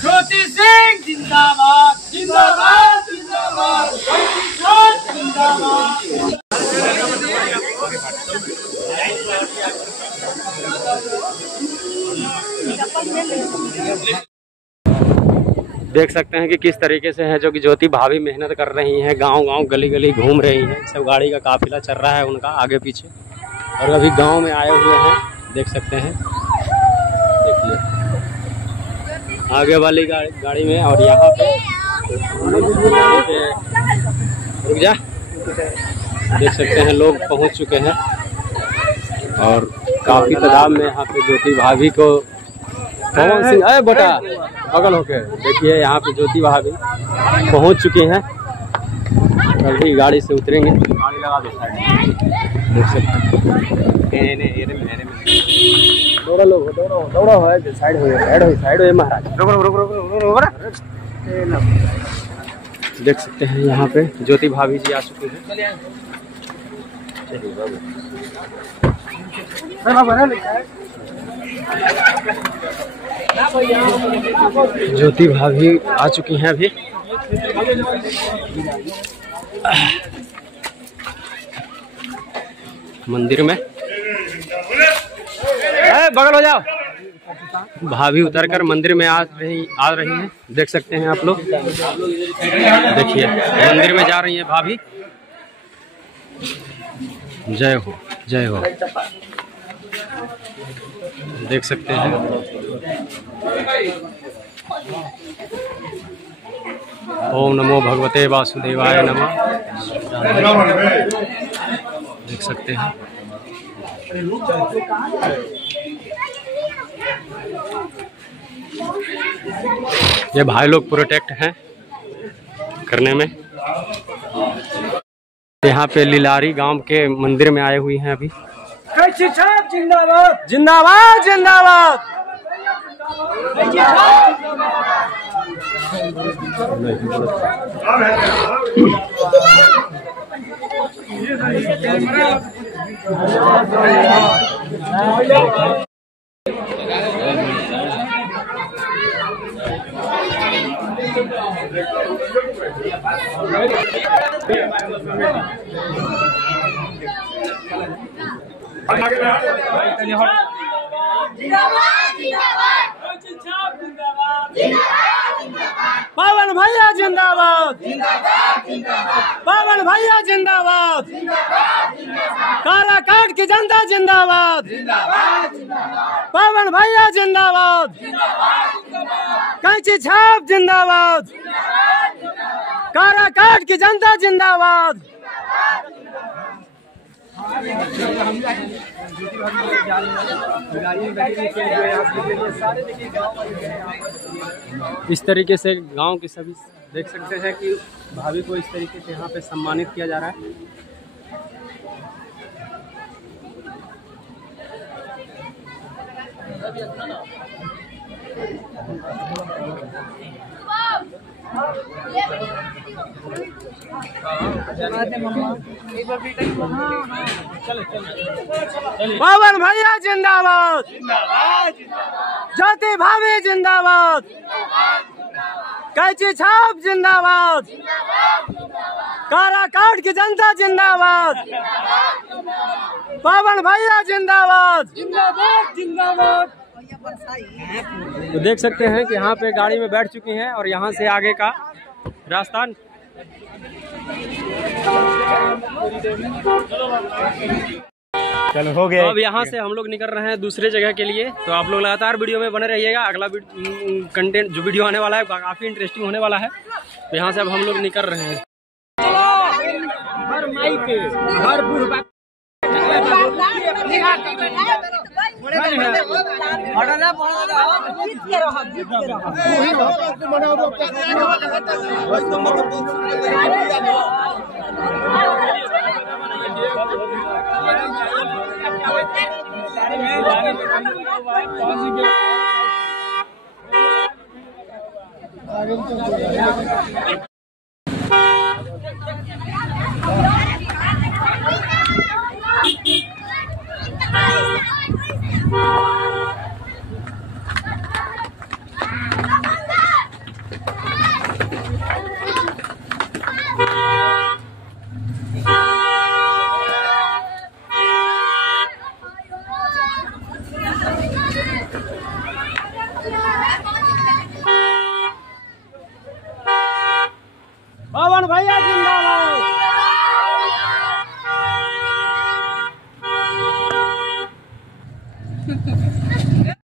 ज्योति सिंह जिंदाबाद जिंदाबाद जिंदाबाद जिंदाबाद। देख सकते हैं कि किस तरीके से है जो कि ज्योति भाभी मेहनत कर रही हैं, गांव-गांव गली-गली घूम रही हैं। सब गाड़ी का काफिला चल रहा है उनका आगे पीछे, और अभी गांव में आए हुए हैं, देख सकते हैं। देखिए आगे वाली गाड़ी में, और यहाँ पे रुक जा, देख सकते हैं लोग पहुँच चुके हैं और काफ़ी तादाद में यहाँ पे ज्योति भाभी को पवन सिंह अरे बेटा बगल होके देखिए यहाँ पे ज्योति भाभी पहुँच चुकी हैं। अभी गाड़ी से उतरेंगे, गाड़ी लगा दो साइड, देख सकते हैं। दौड़ा लोग दौड़ा है, साइड हो महाराज, रुक देख सकते हैं यहाँ पे ज्योति भाभी जी आ चुके हैं। ज्योति भाभी आ चुकी हैं अभी। मंदिर में बगल हो जाओ। भाभी उतरकर मंदिर में आ रही हैं, देख सकते हैं आप लोग। देखिए मंदिर में जा रही हैं भाभी। जय हो जय हो, देख सकते हैं। ओम नमो भगवते वासुदेवाय नमः, देख सकते हैं। ये भाई लोग प्रोटेक्ट हैं करने में। यहाँ पे लिलारी गांव के मंदिर में आए हुई हैं अभी। जिंदाबाद जिंदाबाद जिंदाबाद। पवन भैया जिंदाबाद, पवन भैया जिंदाबाद, काराकाट की जनता जिंदाबाद, पवन भैया जिंदाबाद, कैंची छाप जिंदाबाद, काराकाट की जनता जिंदाबाद। इस तरीके से गांव के सभी देख सकते हैं कि भाभी को इस तरीके से यहाँ पे सम्मानित किया जा रहा है। पवन भैया जिंदाबाद, ज्योति भाभी जिंदाबाद, कैंची छाप जिंदाबाद, काराकाट की जनता जिंदाबाद, पवन भैया जिंदाबाद जिंदाबाद जिंदाबाद। तो देख सकते हैं कि यहाँ पे गाड़ी में बैठ चुकी हैं और यहाँ से आगे का रास्ता चलो हो गया। तो अब यहाँ से हम लोग निकल रहे हैं दूसरे जगह के लिए। तो आप लोग लगातार वीडियो में बने रहिएगा। अगला कंटेंट जो वीडियो आने वाला है काफी इंटरेस्टिंग होने वाला है। तो यहाँ से अब हम लोग निकल रहे हैं। Bye.